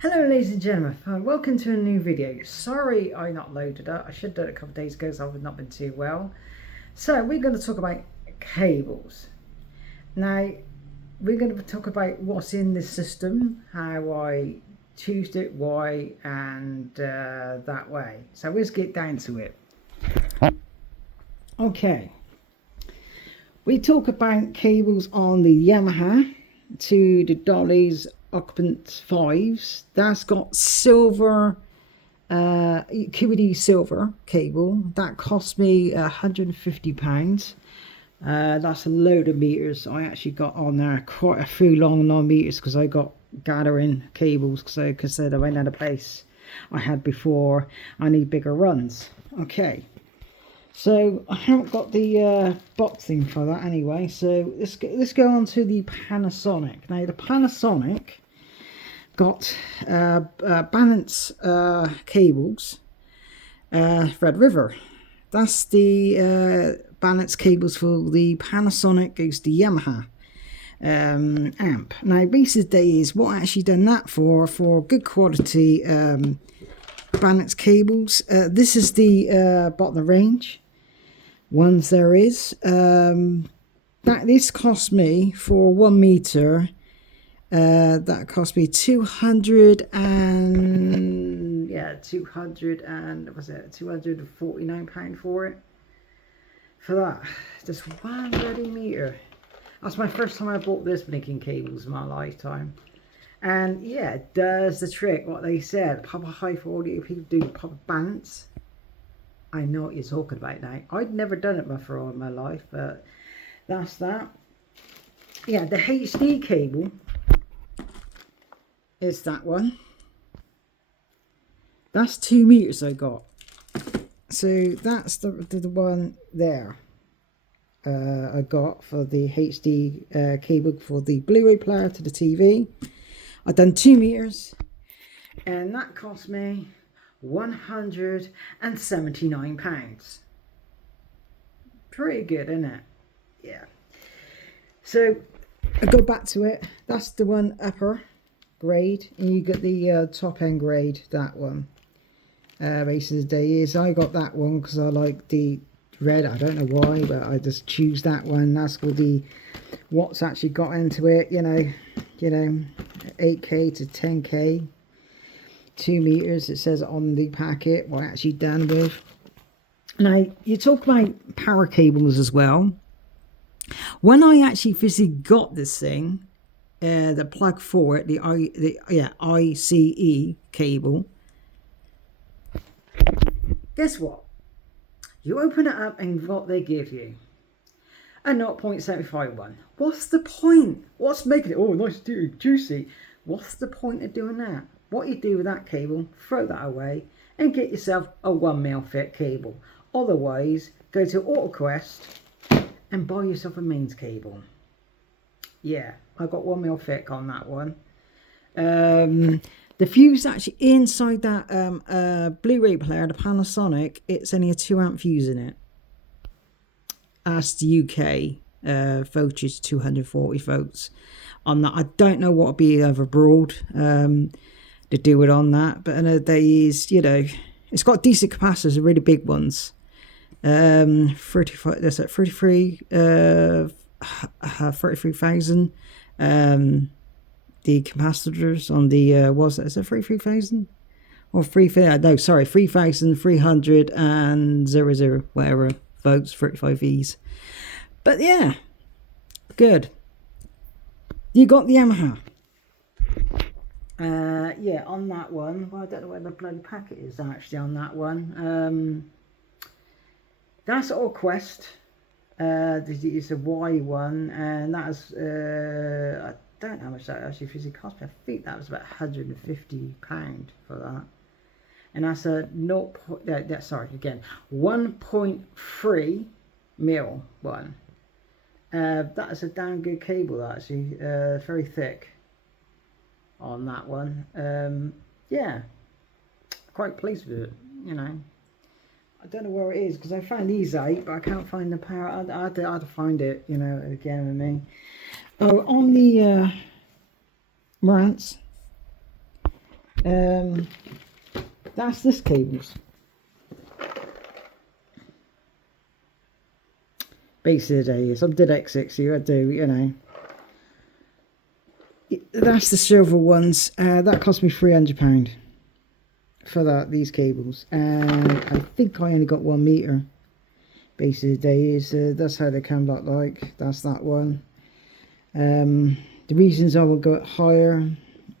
Hello ladies and gentlemen, welcome to a new video. Sorry I not loaded up, I should have done it a couple of days ago so I've not been too well. So we're going to talk about cables. Now we're going to talk about what's in this system, how I choose it, why, and that way. So let's get down to it. Okay, we talk about cables on the Yamaha to the Dolly's Occupant 5s. That's got silver QED silver cable. That cost me £150. That's a load of meters. I actually got on there quite a few long meters because I got gathering cables because I ran out of place I had before. I need bigger runs. Okay, so I haven't got the boxing for that anyway. So let's go on to the Panasonic. Now the Panasonic got balance cables, Red River. That's the balance cables for the Panasonic goes to Yamaha amp. Now basically is what I actually done that for good quality balance cables. This is the bottom of the range ones there is. This cost me for 1 meter. That cost me 200 and was it £249 for it, for that, just one bloody meter. That's my first time I bought this blinking cables in my lifetime, and yeah, it does the trick what they said. Proper high for audio people do proper balance. I know what you're talking about now. I'd never done it before in my life, but that's that. Yeah, the HD cable is that one. That's 2 meters I got. So that's the one there I got for the HD cable for the Blu-ray player to the TV. I've done 2 meters and that cost me £179. Pretty good, isn't it? Yeah. So I go back to it. That's the one upper grade, and you get the top end grade, that one. Basically is I got that one because I like the red. I don't know why, but I just choose that one. That's all the what's actually got into it, you know 8K to 10K, 2 meters, it says on the packet what I actually done with. Now you talk about power cables as well. When I actually physically got this thing, the plug for it, the ICE cable, guess what? You open it up and what they give you, a 0.751. What's the point? What's making it nice, juicy? What's the point of doing that? What you do with that cable, throw that away and get yourself a 1mm fit cable. Otherwise, go to AutoQuest and buy yourself a mains cable. Yeah, I got 1mm thick on that one. The fuse actually inside that Blu-ray player, the Panasonic, it's only a 2 amp fuse in it. That's the UK voltage, 240 volts on that. I don't know what would be over abroad to do it on that, but I know there is, it's got decent capacitors, the really big ones. 35, that's at 33,000. The capacitors on the is it 33,000 or 3,300 and 00 whatever volts, 35 V's. But yeah, good. You got the Yamaha. Yeah, on that one. Well, I don't know where the bloody packet is actually on that one. That's AutoQuest. This is a Y one, and that's I don't know how much that actually physically cost me. I think that was about £150 for that, and that's a 1.3 mil one. That is a damn good cable actually, very thick on that one. Yeah, quite pleased with it. I don't know where it is because I found these out, but I can't find the power. I had to find it, again with me. Oh, on the Marantz, That's this cables. Basically, some did X60, I do, you know. That's the silver ones. That cost me £300 for these cables, and I think I only got 1 meter. Basically, that's how they come look like. That's that one. The reasons I would go it higher,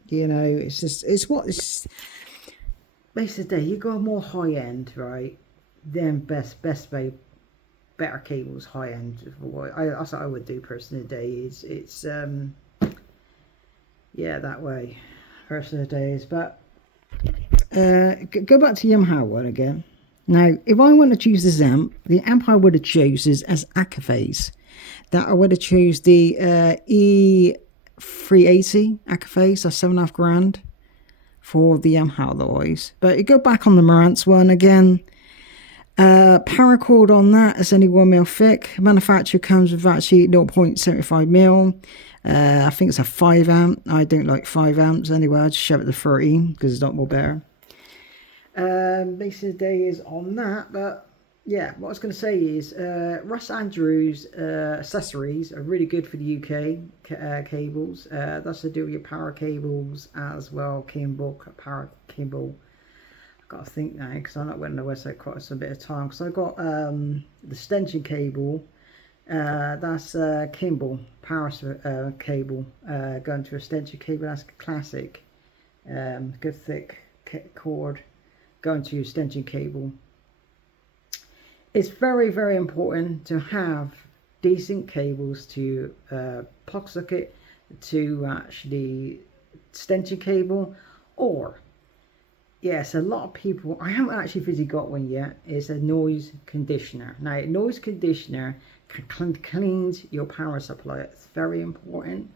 you know, it's basically you go more high end, right? Then best way better cables high end. That's what I would do personally today. It's yeah, that way personally days. But go back to Yamaha one again. Now, if I want to choose this amp, the amp I would have chosen as Acaphase. That I would have choose the E380 Acaphase. That's £7.5 for the Yamaha otherwise. But you go back on the Marantz one again. Paracord on that is only 1 mil thick. Manufacturer comes with actually 0.75 mil. I think it's a 5 amp. I don't like 5 amps anyway. I just shove it to 13 because it's not more better. Basically is on that, but yeah, what I was going to say is Russ Andrews accessories are really good for the UK cables. That's to do with your power cables as well. Power cable. I've got to think now because I'm not went on the website quite a bit of time. Because I got the extension cable. That's Kimball power cable going to a extension cable. That's classic. Good thick cord going to your extension cable. It's very, very important to have decent cables to plug socket to actually extension cable, or yes, a lot of people, I haven't actually physically got one yet, is a noise conditioner. Now, a noise conditioner cleans your power supply. It's very important.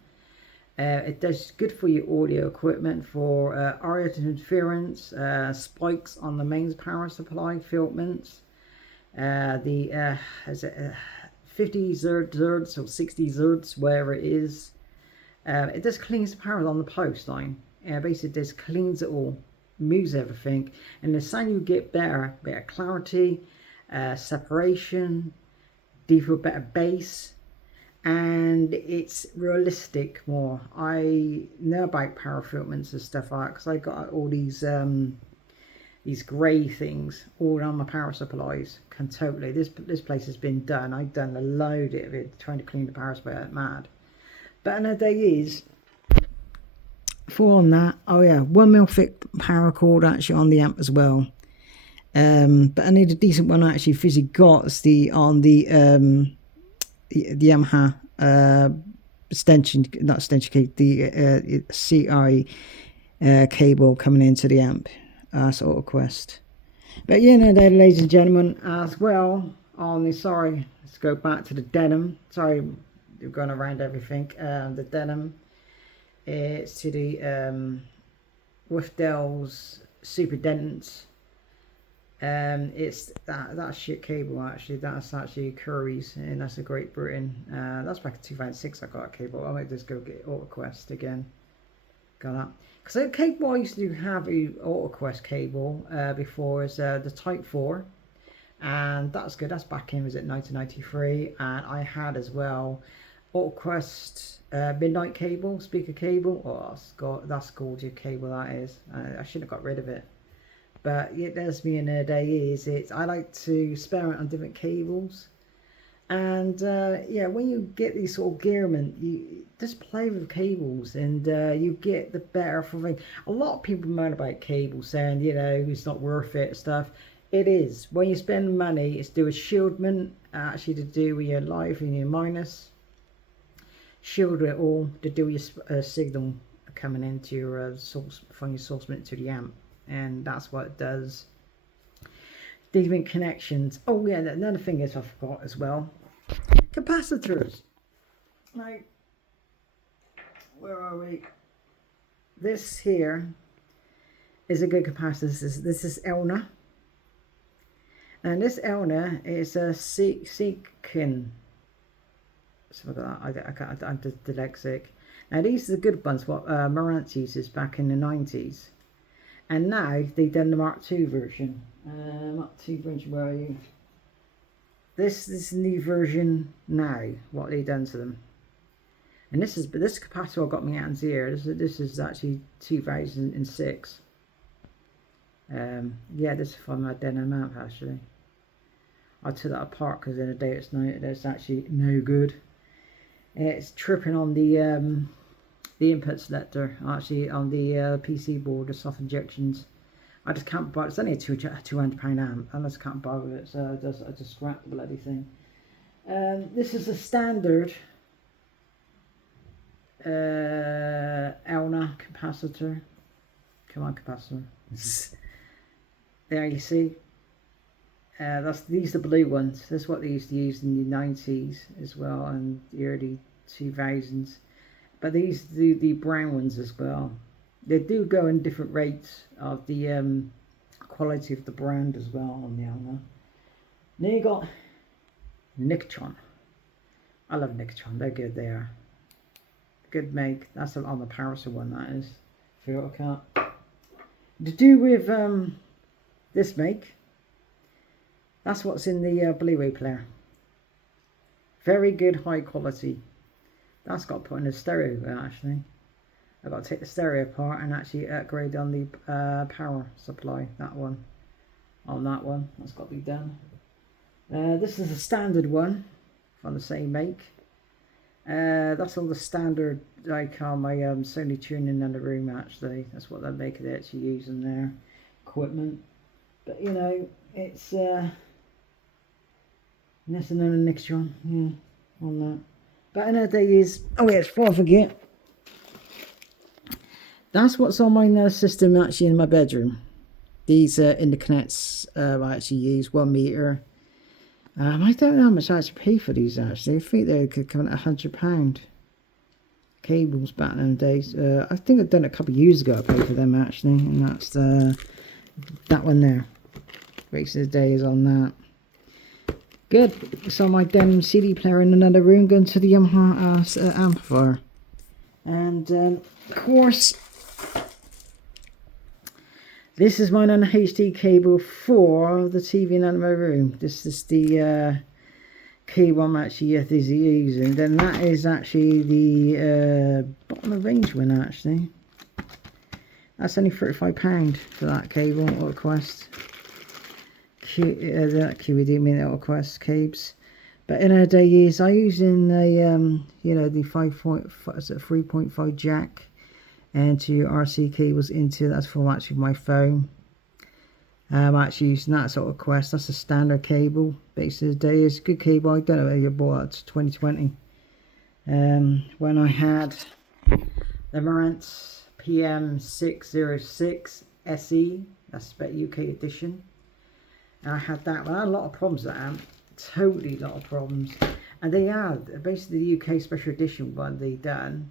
It does good for your audio equipment, for audio interference, spikes on the mains power supply, filters. Is it 50 Hz or 60 Hz, wherever it is. It just cleans the power on the post line. Basically, it just cleans it all, moves everything, and the sound you get better clarity, separation, default better bass, and it's realistic more. I know about power filters and stuff like that because I got all these grey things all on my power supplies. Can totally, this place has been done. I've done a load of it trying to clean the power supply out mad. But another day is for on that. Oh yeah, 1 mil thick power cord actually on the amp as well. But I need a decent one I actually physically got. It's the Yamaha extension, not extension cable, the CI cable coming into the amp. That's autoquest. But you know, there, ladies and gentlemen, as well on the, sorry, let's go back to the denim. Sorry, we're going around everything. The denim, it's to the Wifdell's Super Dentants. It's that shit cable actually. That's actually Curry's, and that's a Great Britain. That's back in 2006. I got a cable. I might just go get autoquest again. Got that. Because the cable I used to have a autoquest cable before is the Type 4, and that's good. That's back in, was it 1993? And I had as well autoquest midnight cable, speaker cable. Oh, that's gorgeous cable that is. I shouldn't have got rid of it. But it does me in a day is I like to experiment on different cables, and yeah, when you get these sort of gearmen, you just play with cables, and you get the better thing. A lot of people moan about cables, saying, you know, it's not worth it stuff. It is. When you spend money, it's to do with shieldment, actually to do with your life and your minus. Shield it all to do with your signal coming into your source, from your source to the amp. And that's what it does. Different connections. Oh yeah, another thing is I forgot as well. Capacitors. Like, where are we? This here is a good capacitor. This is Elna. And this Elna is a Seekin. Something like that. I'm dyslexic. Now these are the good ones. What Marantz uses back in the 90s. And now they've done the Mark II version. Mark II version, where are you? This is the new version now, what they've done to them. And this capacitor got me hands here. This is actually 2006. Yeah, this is from my denim amp actually. I took that apart because in the day it's actually no good. It's tripping on the input selector, actually on the PC board, the soft injections. I just can't buy it. It's only a £200 amp. I just can't buy with it, so I just scrapped the bloody thing. This is a standard Elna capacitor. Come on, capacitor. There you see. These are the blue ones. That's what they used to use in the 90s as well, and the early 2000s. But these do the brown ones as well. They do go in different rates of the quality of the brand as well on the Elna. Then you got Nictron. I love Nictron. They're good. They are good make. That's on the Parasol one. That is. Filter cut. To do with this make. That's what's in the Blu-ray player. Very good, high quality. That's got put in a stereo actually. I've got to take the stereo apart and actually upgrade on the power supply. That one. On that one. That's got to be done. This is a standard one from the same make. That's all the standard like on my Sony tuning in the room actually. That's what they make it actually using their equipment. But you know, it's that's another Nictron, yeah, on that. But another day is, oh yes, before I forget, that's what's on my system actually in my bedroom. These interconnects I actually use 1 meter. I don't know how much I actually pay for these actually. I think they could come at £100 cables back in them days. I think I've done it a couple of years ago. I paid for them actually, and that's that one there. Race of the day is on that. Good. It's on my denim CD player in another room, going to the Yamaha amplifier. And of course, this is my HD cable for the TV in my room. This is the cable I'm actually using. Then that is actually the bottom of range one actually. That's only £35 for that cable, autoquest. That QED mean autoquest cables. But in our day years, I using the you know, the 3.5 jack and two RC cables into. That's for actually my phone. I'm actually using that sort of autoquest. That's a standard cable. Basically, today is a good cable. I don't know where you bought it. 2020. When I had the Marantz PM606 SE, that's the UK edition. And I had that. Well, I had a lot of problems with that amp. Totally a lot of problems. And they had basically the UK special edition one they done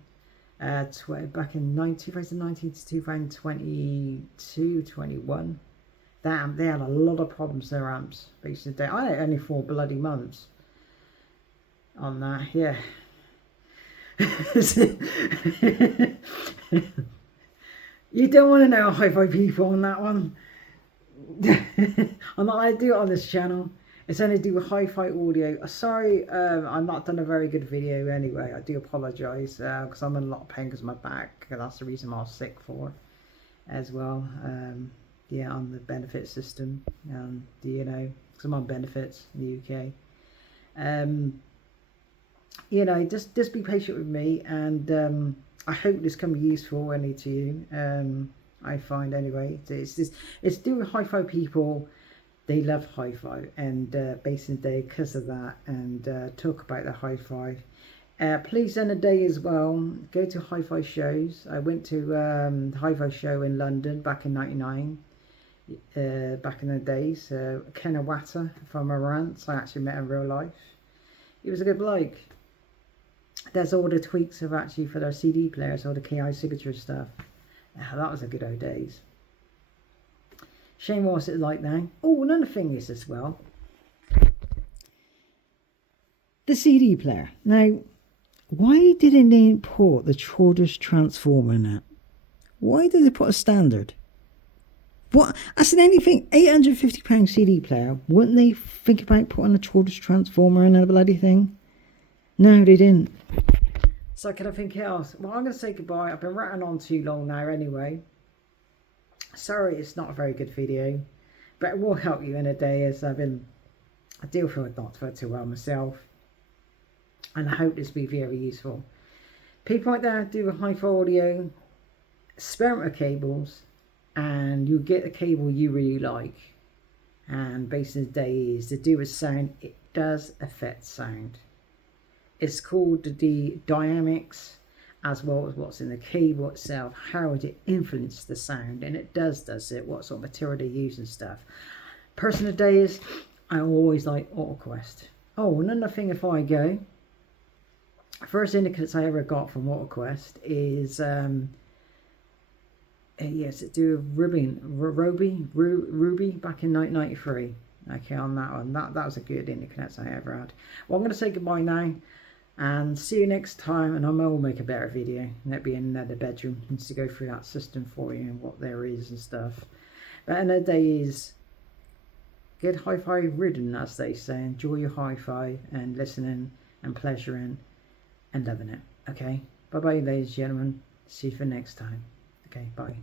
back in 2019 to 2022, 21. That amp, they had a lot of problems, their amps. Basically, I had only 4 bloody months on that. Yeah. You don't want to know hi-fi people on that one. I'm not allowed to do it on this channel. It's only to do with hi-fi audio. Sorry, I've not done a very good video anyway. I do apologise because I'm in a lot of pain because of my back. That's the reason I was sick for as well. Yeah, on the benefit system. You know, because I'm on benefits in the UK. You know, just be patient with me, and I hope this can be useful any to you. I find anyway. It's do with hi-fi people. They love hi-fi, and basically because of that, and talk about the hi-fi. Please, on a day as well, go to hi-fi shows. I went to the hi-fi show in London back in '99. Back in the days, Ken Iwata from Marantz, I actually met in real life. He was a good bloke. There's all the tweaks of actually for their CD players, all the KI signature stuff. That was a good old days. Shame what's it like now. Oh, another thing is as well, the CD player. Now, why didn't they import the Trorders transformer in that? Why did they put a standard? What? I said anything. £850 CD player. Wouldn't they think about putting a tortoise transformer in a bloody thing? No, they didn't. So can I think else? Well, I'm going to say goodbye. I've been ratting on too long now anyway. Sorry, it's not a very good video, but it will help you in a day, as I do feel not feel too well myself, and I hope this will be very useful. People out there do a hi-fi audio, experiment with cables, and you'll get a cable you really like. And basically the day is to do with sound. It does affect sound. It's called the dynamics, as well as what's in the cable itself, how it influences the sound, and it does it, what sort of material they use and stuff. Person of the day is, I always like autoquest. Oh, another thing, if I go, first indicators I ever got from autoquest is yes, it do Ruby back in 1993. Okay, on that one, that was a good interconnect I ever had. Well, I'm going to say goodbye now, and see you next time, and I will make a better video. That'll be another bedroom, just to go through that system for you and what there is and stuff. But another day is get hi-fi ridden, as they say. Enjoy your hi-fi and listening and pleasuring and loving it. Okay, bye bye, ladies and gentlemen. See you for next time. Okay, bye.